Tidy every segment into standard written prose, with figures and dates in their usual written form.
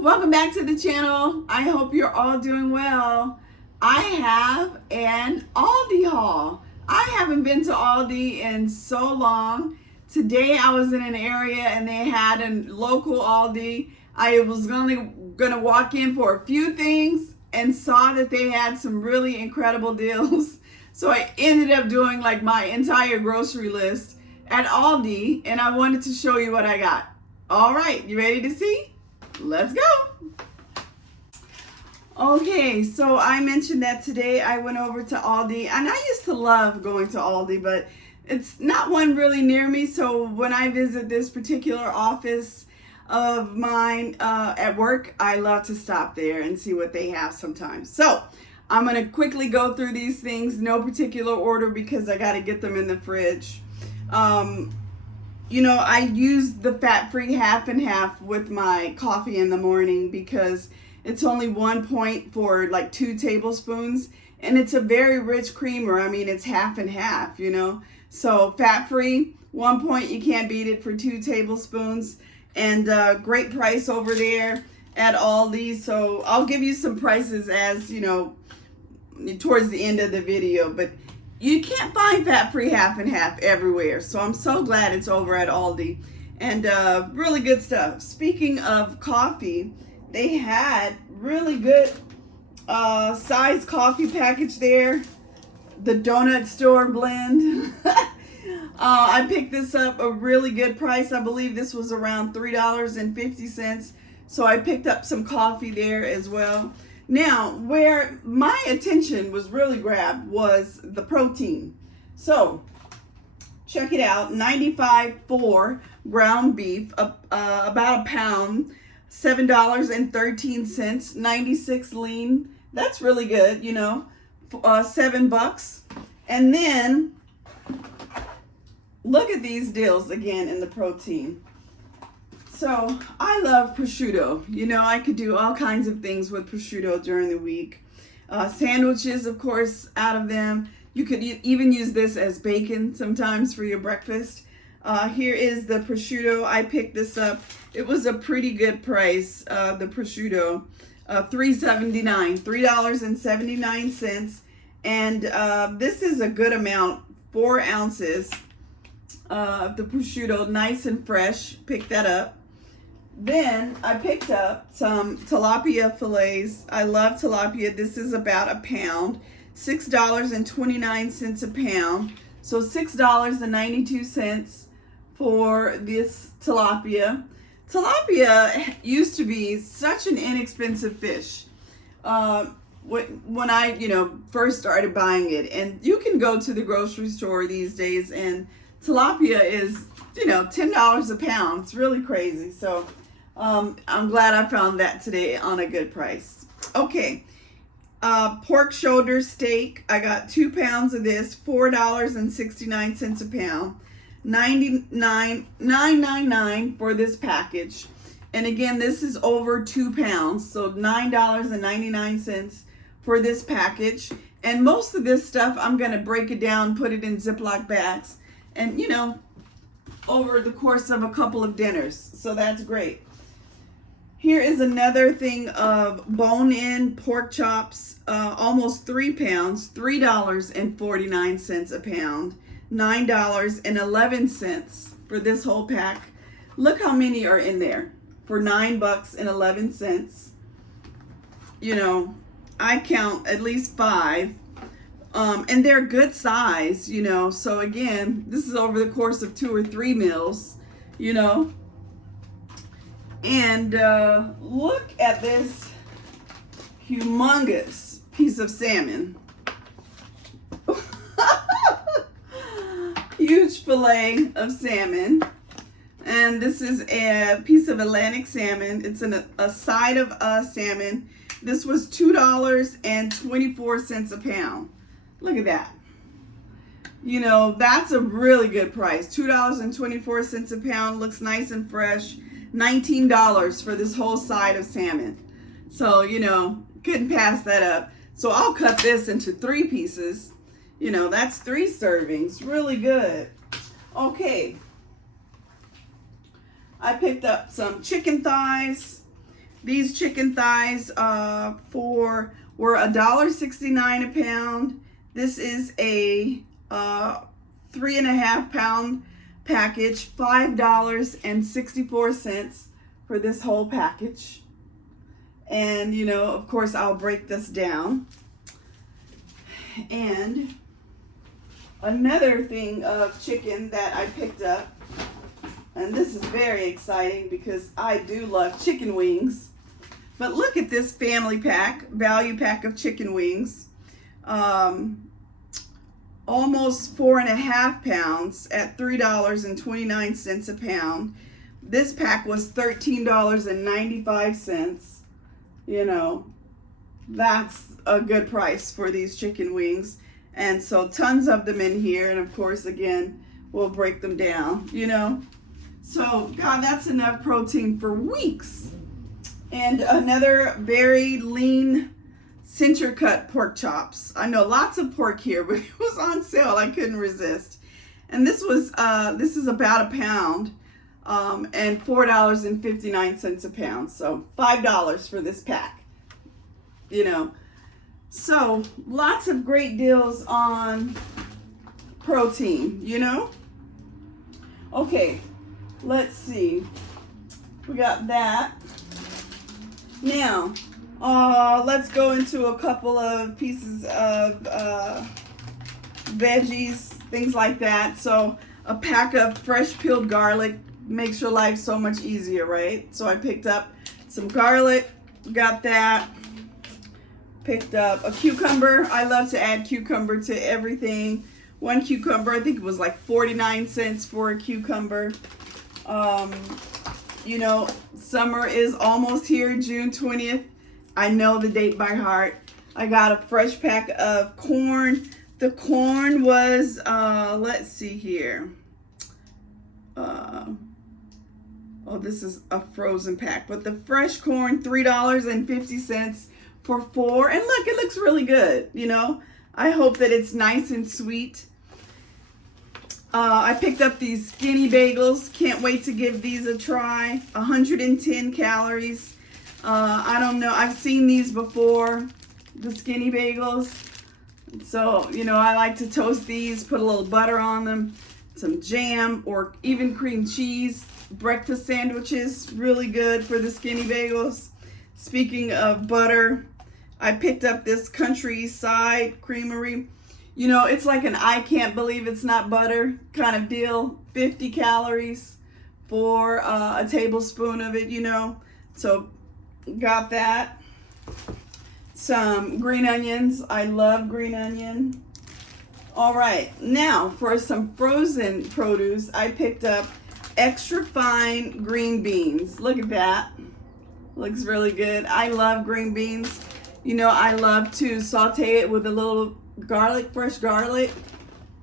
welcome back to the channel. I hope you're all doing well. I have an Aldi haul. I haven't been to Aldi in so long. Today I was in an area and they had a local Aldi. I was gonna walk in for a few things and saw that they had some really incredible deals. So I ended up doing like my entire grocery list at Aldi, and I wanted to show you what I got. All right, you ready to see? Let's go. Okay, so I mentioned that today I went over to Aldi, and I used to love going to Aldi, but it's not one really near me. So when I visit this particular office of mine at work, I love to stop there and see what they have sometimes. So I'm gonna quickly go through these things, no particular order because I gotta get them in the fridge. You know, I use the fat-free half and half with my coffee in the morning because it's only 1 point for like 2 tablespoons, and it's a very rich creamer. I mean, it's half and half, you know. So fat-free, 1 point, you can't beat it for 2 tablespoons, and great price over there at Aldi. So I'll give you some prices as, you know, towards the end of the video, but you can't find fat-free half and half everywhere. So I'm so glad it's over at Aldi, and really good stuff. Speaking of coffee, they had really good size coffee package there. The donut store blend. I picked this up a really good price. I believe this was around $3.50. So I picked up some coffee there as well. Now, where my attention was really grabbed was the protein. So, check it out. 95 for ground beef, about a pound, $7.13. 96 lean. That's really good, you know. $7. And then, look at these deals again in the protein. So I love prosciutto. You know, I could do all kinds of things with prosciutto during the week. Sandwiches, of course, out of them. You could even use this as bacon sometimes for your breakfast. Here is the prosciutto. I picked this up. It was a pretty good price, the prosciutto. $3.79. And this is a good amount, 4 ounces of the prosciutto, nice and fresh. Pick that up. Then I picked up some tilapia fillets. I love tilapia. This is about a pound, $6.29 a pound. So $6.92 for this tilapia. Tilapia used to be such an inexpensive fish when I, you know, first started buying it. And you can go to the grocery store these days and tilapia is, you know, $10 a pound. It's really crazy. So I'm glad I found that today on a good price. Okay, pork shoulder steak. I got 2 pounds of this, $4.69 a pound, $9.99 for this package. And again, this is over 2 pounds, so $9.99 for this package. And most of this stuff, I'm gonna break it down, put it in Ziploc bags, and you know, over the course of a couple of dinners. So that's great. Here is another thing of bone-in pork chops, almost 3 pounds, $3.49 a pound, $9.11 for this whole pack. Look how many are in there for $9.11. You know, I count at least 5. And they're good size, you know. So again, this is over the course of 2 or 3 meals, you know. And look at this humongous piece of salmon. Huge fillet of salmon. And this is a piece of Atlantic salmon. It's a side of salmon. This was $2.24 a pound. Look at that. You know, that's a really good price. $2.24 a pound. Looks nice and fresh. $19 for this whole side of salmon. So, you know, couldn't pass that up. So I'll cut this into 3 pieces. You know, that's 3 servings. Really good. Okay. I picked up some chicken thighs. These chicken thighs were $1.69 a pound. This is a 3.5 pound package, $5.64 for this whole package. And you know, of course, I'll break this down. And another thing of chicken that I picked up, and this is very exciting because I do love chicken wings. But look at this family pack, value pack of chicken wings. Almost 4.5 pounds at $3.29 a pound. This pack was $13.95. You know, that's a good price for these chicken wings. And so tons of them in here. And of course, again, we'll break them down, you know. So, God, that's enough protein for weeks. And another very lean center cut pork chops. I know lots of pork here, but it was on sale. I couldn't resist. And this is about a pound. And $4.59 a pound. So $5 for this pack, you know. So lots of great deals on protein, you know. Okay, let's see. We got that. Now, let's go into a couple of pieces of veggies, things like that. So a pack of fresh peeled garlic makes your life so much easier, right? So I picked up some garlic, got that. Picked up a cucumber. I love to add cucumber to everything. One cucumber, I think it was like 49 cents for a cucumber. You know, summer is almost here, June 20th. I know the date by heart. I got a fresh pack of corn. The corn was, let's see here. Oh, this is a frozen pack. But the fresh corn, $3.50 for 4. And look, it looks really good, you know. I hope that it's nice and sweet. I picked up these skinny bagels. Can't wait to give these a try. 110 calories. I don't know. I've seen these before, the skinny bagels. So, you know, I like to toast these, put a little butter on them, some jam, or even cream cheese. Breakfast sandwiches, really good for the skinny bagels. Speaking of butter, I picked up this Countryside Creamery. You know, it's like an I can't believe it's not butter kind of deal. 50 calories for a tablespoon of it, you know. So, got that. Some green onions. I love green onion. All right, now for some frozen produce, I picked up extra fine green beans. Look at that. Looks really good. I love green beans. You know, I love to saute it with a little garlic, fresh garlic.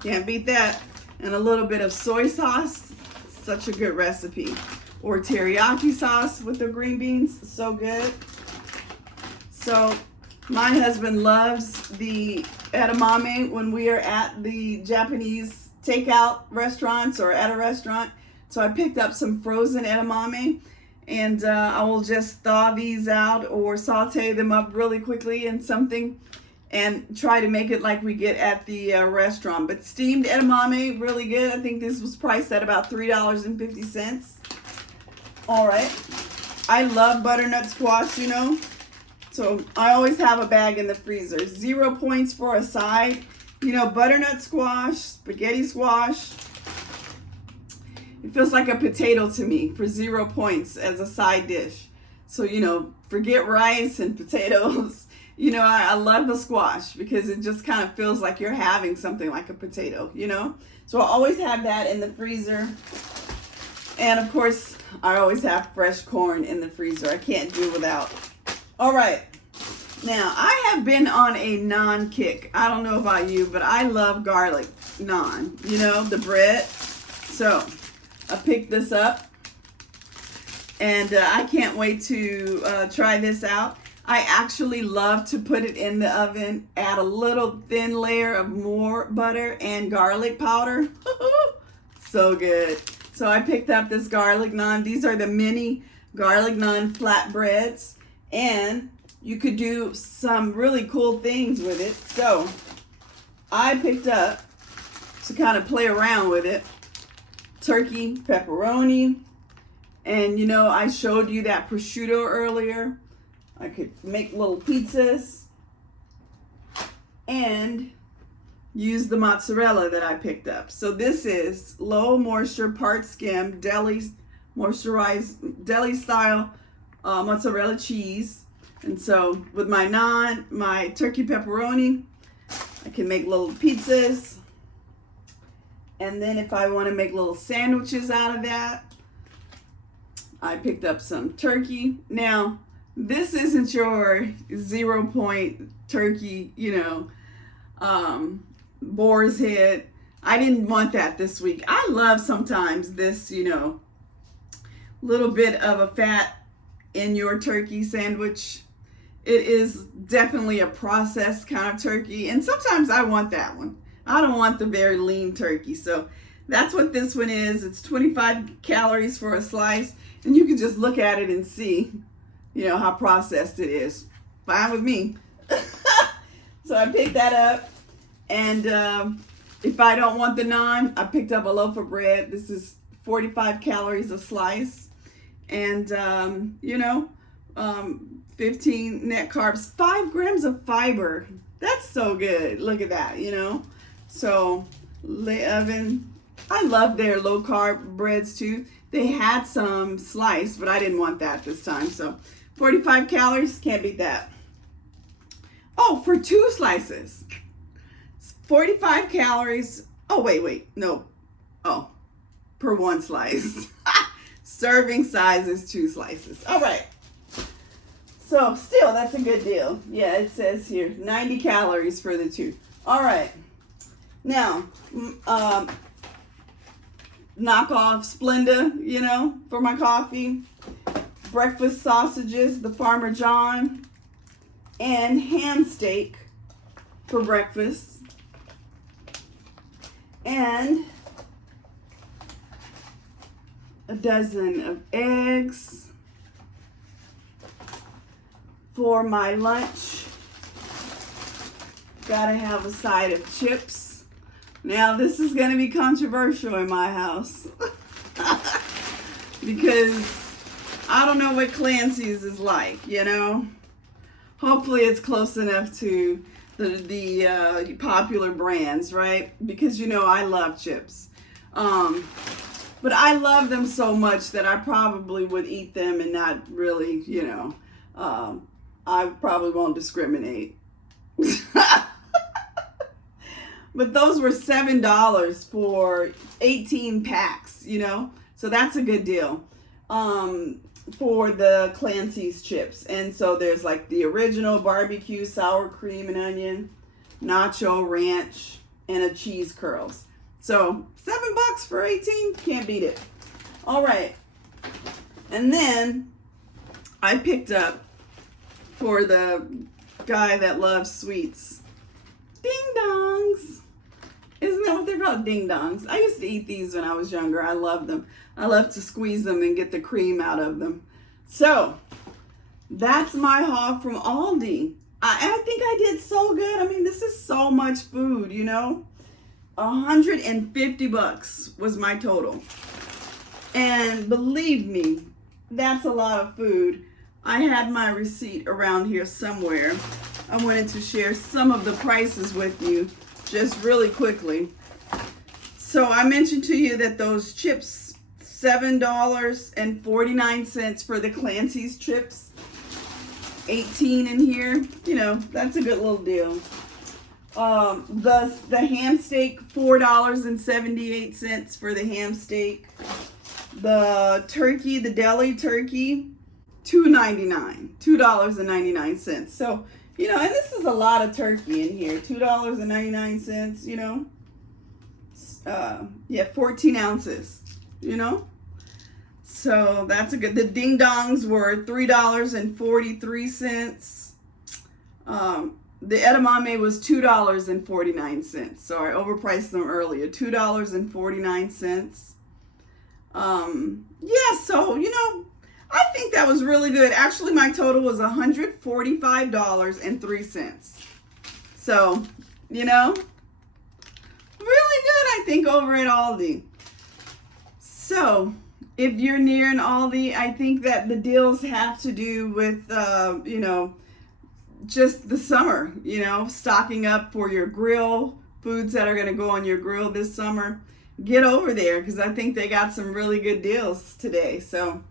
Can't beat that. And a little bit of soy sauce. Such a good recipe. Or teriyaki sauce with the green beans. So good. So my husband loves the edamame when we are at the Japanese takeout restaurants or at a restaurant. So I picked up some frozen edamame, and I will just thaw these out or saute them up really quickly in something and try to make it like we get at the restaurant. But steamed edamame, really good. I think this was priced at about $3.50. All right. I love butternut squash, you know. So I always have a bag in the freezer. 0 points for a side. You know, butternut squash, spaghetti squash. It feels like a potato to me for 0 points as a side dish. So, you know, forget rice and potatoes. You know, I love the squash because it just kind of feels like you're having something like a potato, you know. So I always have that in the freezer. And of course, I always have fresh corn in the freezer. I can't do without. All right. Now, I have been on a naan kick. I don't know about you, but I love garlic naan. You know, the bread. So I picked this up, and I can't wait to try this out. I actually love to put it in the oven, add a little thin layer of more butter and garlic powder. So good. So I picked up this garlic naan. These are the mini garlic naan flatbreads. And you could do some really cool things with it. So I picked up, to kind of play around with it, turkey, pepperoni. And you know, I showed you that prosciutto earlier. I could make little pizzas and use the mozzarella that I picked up. So this is low moisture, part skim, deli moisturized, deli style mozzarella cheese. And so with my naan, my turkey pepperoni, I can make little pizzas. And then if I want to make little sandwiches out of that, I picked up some turkey. Now, this isn't your 0 point turkey, you know, boar's head. I didn't want that this week. I love sometimes this, you know, little bit of a fat in your turkey sandwich. It is definitely a processed kind of turkey, and sometimes I want that one. I don't want the very lean turkey. So that's what this one is. It's 25 calories for a slice, and you can just look at it and see, you know, how processed it is. Fine with me. So I picked that up, and if I don't want the naan, I picked up a loaf of bread. This is 45 calories a slice, and you know, 15 net carbs, 5 grams of fiber. That's so good. Look at that, you know. So Le Oven, I love their low carb breads too. They had some sliced, but I didn't want that this time. So 45 calories, can't beat that. Oh, for 2 slices, 45 calories. Oh, wait, no. Oh, per 1 slice. Serving size is 2 slices. All right. So still, that's a good deal. Yeah, it says here 90 calories for the 2. All right. Now, knock off Splenda, you know, for my coffee. Breakfast sausages, the Farmer John, and ham steak for breakfast. And a dozen of eggs for my lunch. Gotta have a side of chips. Now this is gonna be controversial in my house because I don't know what Clancy's is like, you know. Hopefully it's close enough to the popular brands, right? Because you know I love chips. But I love them so much that I probably would eat them and not really, you know, I probably won't discriminate. But those were $7 for 18 packs, you know? So that's a good deal for the Clancy's chips. And so there's like the original barbecue, sour cream and onion, nacho ranch, and a cheese curls. So $7 for 18, can't beat it. All right. And then I picked up, for the guy that loves sweets, ding dongs. Isn't that what they're called? Ding dongs. I used to eat these when I was younger. I love them. I love to squeeze them and get the cream out of them. So that's my haul from Aldi. I think I did so good. I mean, this is so much food, you know. $150 was my total. And believe me, that's a lot of food. I had my receipt around here somewhere. I wanted to share some of the prices with you just really quickly. So I mentioned to you that those chips, $7.49 for the Clancy's chips, 18 in here. You know, that's a good little deal. The ham steak, $4.78 for the ham steak. The turkey, the deli turkey, $2.99. So, you know, and this is a lot of turkey in here. $2.99, you know. Yeah, 14 ounces, you know. So that's a good. The ding dongs were $3.43. The edamame was $2.49. So I overpriced them earlier. $2.49. Yeah, so, I think that was really good. Actually, my total was $145.03. So, really good, I think, over at Aldi. So, if you're near an Aldi, I think that the deals have to do with, just the summer, stocking up for your grill, foods that are going to go on your grill this summer. Get over there because I think they got some really good deals today. So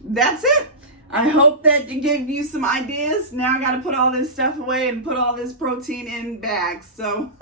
that's it. I hope that it gave you some ideas. Now I got to put all this stuff away and put all this protein in bags. So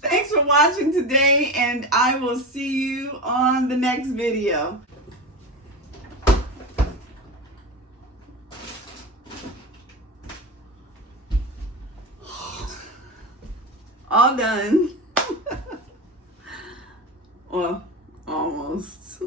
thanks for watching today, and I will see you on the next video. All done. Well, almost.